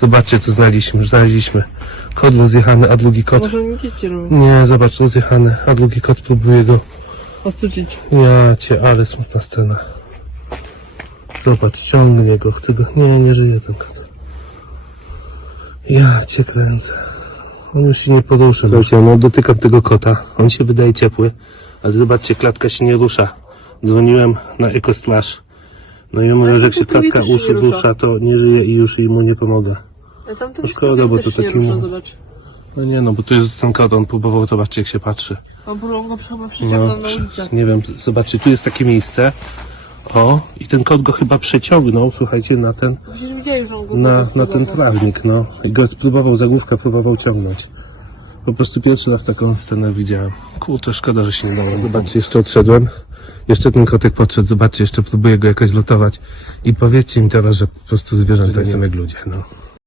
Zobaczcie, co znaleźliśmy. Znaleźliśmy kot rozjechany, a drugi kot... Może nie dzieci robią. Nie, zobacz, rozjechany, a drugi kot próbuje go... Odcucić. Ja cię, ale smutna scena. Zobacz, ciągnie go, chce go... Nie, nie żyje ten kot. Ja cię kręcę. On już się nie porusza. Słuchajcie, no dotykam tego kota. On się wydaje ciepły, ale zobaczcie, klatka się nie rusza. Dzwoniłem na EcoSlash. No i on mówi, że jak się klatka uszy rusza. rusza, to nie żyje i już mu nie pomaga. Ale tam to No szkoda, bo to taki rusza, mu- zobacz. No nie no, bo to jest ten kot, on próbował, zobaczcie jak się patrzy. On próbował go chyba przyciągnął na przy- ulicę. nie wiem, zobaczcie, tu jest takie miejsce. O, i ten kot go chyba przeciągnął, słuchajcie, na ten, Przecież że on go na, na ten trawnik, no. I go próbował, za główkę próbował ciągnąć. Po prostu pierwszy raz taką scenę widziałem. Kurczę, szkoda, że się nie dało. Zobaczcie, jeszcze odszedłem. Jeszcze ten kotek podszedł, zobaczcie, jeszcze próbuję go jakoś lotować. I powiedzcie mi teraz, że po prostu zwierzęta nie są jak ludzie, no.